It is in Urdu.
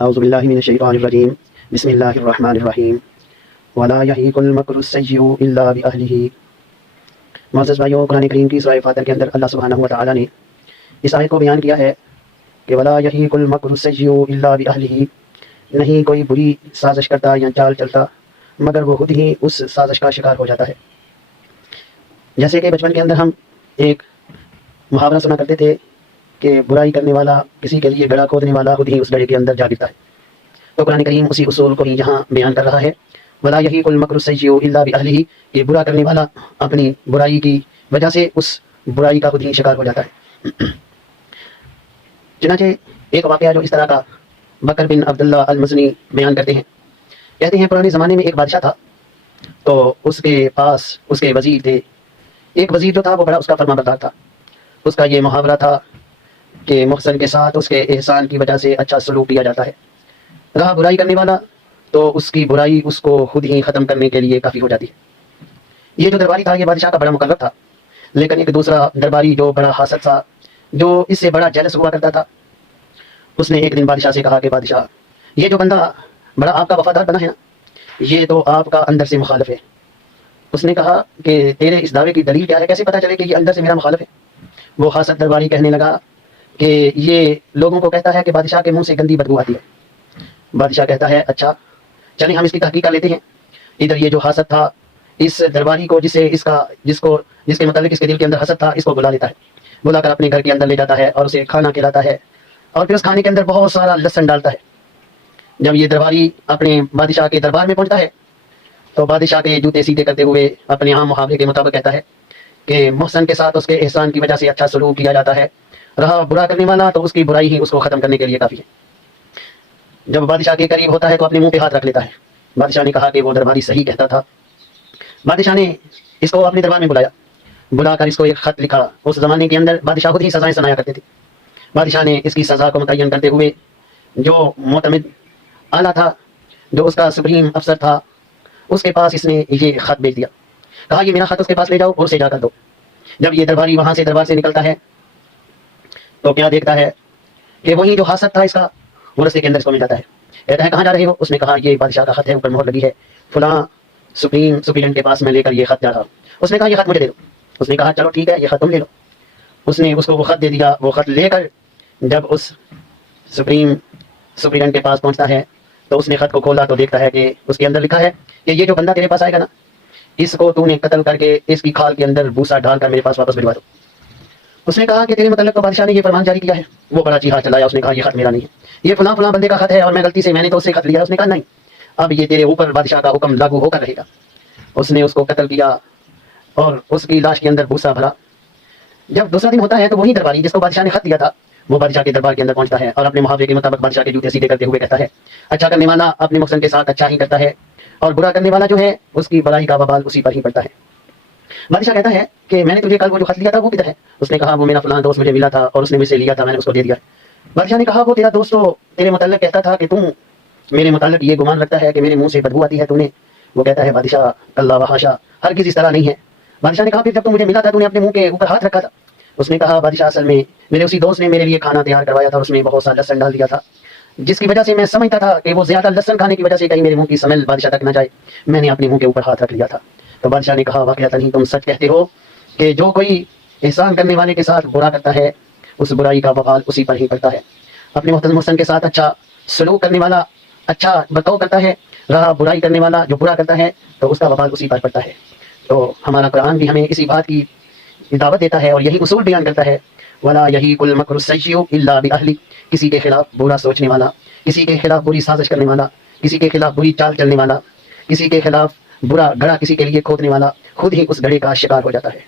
اعوذ باللہ من الشیطان الرجیم بسم اللہ الرحمن الرحیم ولا یحیق المکر السیء الا باہلہ۔ معزز بھائیوں، قرآن کریم کی سورہ فاتر کے اندر اللہ سبحانہ و تعالیٰ نے اس آیت کو بیان کیا ہے کہ ولا یحیق المکر السیء الا باہلہ، نہیں کوئی بری سازش کرتا یا چال چلتا مگر وہ خود ہی اس سازش کا شکار ہو جاتا ہے۔ جیسے کہ بچپن کے اندر ہم ایک محاورہ سنا کرتے تھے کہ برائی کرنے والا، کسی کے لیے گڑھا کھودنے والا خود ہی اس گڑھے کے اندر جا گرتا ہے۔ تو قرآن کریم اسی اصول کو ہی یہاں بیان کر رہا ہے، ولا یحیق المکر السیء الا باہلہ، کہ برا کرنے والا اپنی برائی کی وجہ سے اس برائی کا خود ہی شکار ہو جاتا ہے۔ چنانچہ ایک واقعہ جو اس طرح کا بکر بن عبداللہ المزنی بیان کرتے ہیں، کہتے ہیں پرانے زمانے میں ایک بادشاہ تھا، تو اس کے پاس اس کے وزیر تھے۔ ایک وزیر جو تھا وہ بڑا اس کا فرما بردار تھا۔ اس کا یہ محاورہ تھا کہ محسن کے ساتھ اس کے احسان کی وجہ سے اچھا سلوک کیا جاتا ہے، رہا برائی کرنے والا تو اس کی برائی اس کو خود ہی ختم کرنے کے لیے کافی ہو جاتی ہے۔ یہ جو درباری تھا یہ بادشاہ کا بڑا مقرر تھا، لیکن ایک دوسرا درباری جو بڑا حاسد تھا، جو اس سے بڑا جیلس ہوا کرتا تھا، اس نے ایک دن بادشاہ سے کہا کہ بادشاہ، یہ جو بندہ بڑا آپ کا وفادار بنا ہے نا، یہ تو آپ کا اندر سے مخالف ہے۔ اس نے کہا کہ تیرے اس دعوے کی دلیل کیا ہے، کیسے پتہ چلے کہ یہ اندر سے میرا مخالف ہے؟ وہ حاسد درباری کہنے لگا کہ یہ لوگوں کو کہتا ہے کہ بادشاہ کے منہ سے گندی بدبو آتی ہے۔ بادشاہ کہتا ہے اچھا چلیں ہم اس کی تحقیق کر لیتے ہیں۔ ادھر یہ جو حاسد تھا اس درباری کو جس کے متعلق اس کے دل کے اندر حسد تھا، اس کو بلا لیتا ہے، بلا کر اپنے گھر کے اندر لے جاتا ہے اور اسے کھانا کھلاتا ہے، اور پھر اس کھانے کے اندر بہت سارا لہسن ڈالتا ہے۔ جب یہ درباری اپنے بادشاہ کے دربار میں پہنچتا ہے تو بادشاہ کے جوتے سیدھے کرتے ہوئے اپنے عام محاورے کے مطابق کہتا ہے کہ محسن کے ساتھ اس کے احسان کی وجہ سے اچھا سلوک کیا جاتا ہے، رہا برا کرنے والا تو اس کی برائی ہی اس کو ختم کرنے کے لیے کافی ہے۔ جب بادشاہ کے قریب ہوتا ہے تو اپنے منہ پہ ہاتھ رکھ لیتا ہے۔ بادشاہ نے کہا کہ وہ درباری صحیح کہتا تھا۔ بادشاہ نے اس کو اپنے دربار میں بلایا، بلا کر اس کو ایک خط لکھا۔ اس زمانے کے اندر بادشاہ خود ہی سزائیں سنایا کرتے تھے۔ بادشاہ نے اس کی سزا کو متعین کرتے ہوئے جو معتمد اعلیٰ تھا، جو اس کا سپریم افسر تھا، اس کے پاس اس نے یہ خط بھیج دیا، کہا یہ میرا خط اس کے پاس لے جاؤ اور اسے جا کر دو۔ جب یہ درباری وہاں سے دربار سے نکلتا ہے تو کیا دیکھتا ہے کہ وہی جو حاسد تھا اس کا، وہ رستے کے اندر اس کو مل جاتا ہے۔ کہتا ہے کہاں جا رہے ہو؟ اس نے کہا یہ بادشاہ کا خط ہے، اوپر مہر لگی ہے، فلاں سپریم کے پاس میں لے کر یہ خط جا رہا ہوں۔ اس نے کہا یہ خط مجھے دے دو۔ اس نے کہا چلو ٹھیک ہے یہ خط تم لے لو۔ اس نے اس کو وہ خط دے دیا۔ وہ خط لے کر جب اس سپریم کے پاس پہنچتا ہے تو اس نے خط کو کھولا تو دیکھتا ہے کہ اس کے اندر لکھا ہے کہ یہ جو بندہ تیرے پاس آئے گا نا، اس کو تو نے قتل کر کے اس کی کھال کے اندر بھوسا ڈال کر میرے پاس واپس بھجوا دو۔ اس نے کہا کہ تیرے متعلق تو بادشاہ نے یہ فرمان جاری کیا ہے۔ وہ بڑا چیخا چلایا، اس نے کہا یہ خط میرا نہیں ہے، یہ فلاں فلاں بندے کا خط ہے اور میں غلطی سے میں نے تو اس سے خط لیا۔ اس نے کہا نہیں، اب یہ تیرے اوپر بادشاہ کا حکم لاگو ہو کر رہے گا۔ اس نے اس کو قتل کیا اور اس کی لاش کے اندر بھوسا بھرا۔ جب دوسرا دن ہوتا ہے تو وہی درباری جس کو بادشاہ نے خط دیا تھا وہ بادشاہ کے دربار کے اندر پہنچتا ہے اور اپنے محاورے کے مطابق بادشاہ کے جوتے سیدھے کرتے ہوئے کہتا ہے اچھا کرنے والا اپنے محسن کے ساتھ اچھا ہی کرتا ہے، اور برا کرنے والا جو ہے اس کی برائی کا وبال اسی پر ہی پڑتا ہے۔ بادشاہ کہتا ہے کہ میں نے تجھے کل وہ جو خط لیا تھا وہ کدھر ہے؟ اس نے کہا وہ میرا فلاں دوست مجھے ملا تھا اور اس نے مجھ سے لیا تھا، میں نے اس کو دے دیا۔ بادشاہ نے کہا وہ تیرا دوست تو تیرے متعلق کہتا تھا کہ تم میرے متعلق یہ گمان رکھتا ہے کہ میرے منہ سے بدبو آتی ہے تو نے۔ وہ کہتا ہے بادشاہ اللہ و حاشا، ہر کسی طرح نہیں ہے۔ بادشاہ نے کہا پھر جب تم مجھے ملا تھا تو نے اپنے منہ کے اوپر ہاتھ رکھا تھا؟ اس نے کہا بادشاہ اصل میں میرے اسی دوست نے میرے لیے کھانا تیار کروایا تھا اور اس میں بہت سا لہسن ڈال دیا تھا، جس کی وجہ سے میں سمجھتا تھا کہ وہ زیادہ لہسن کھانے کی وجہ سے کہیں میرے منہ کی سمیل بادشاہ تک نہ جائے، میں نے اپنے منہ کے اوپر ہاتھ رکھ لیا تھا۔ تو بادشاہ نے کہا واقعات نہیں تم سچ کہتے ہو کہ جو کوئی احسان کرنے والے کے ساتھ برا کرتا ہے اس برائی کا وبال اسی پر ہی پڑتا ہے۔ اپنے محسن کے ساتھ اچھا سلوک کرنے والا اچھا برتاؤ کرتا ہے، رہا برائی کرنے والا جو برا کرتا ہے تو اس کا وبال اسی پر پڑتا ہے۔ تو ہمارا قرآن بھی ہمیں اسی بات کی دعوت دیتا ہے اور یہی اصول بیان کرتا ہے، ولا یحیق المکر السیء الا باہلہ، کسی کے خلاف برا سوچنے والا، کسی کے خلاف بری سازش کرنے والا، کسی کے خلاف بری چال چلنے والا، کسی کے خلاف برا گڑھا کسی کے لیے کھودنے والا خود ہی اس گڑھے کا شکار ہو جاتا ہے۔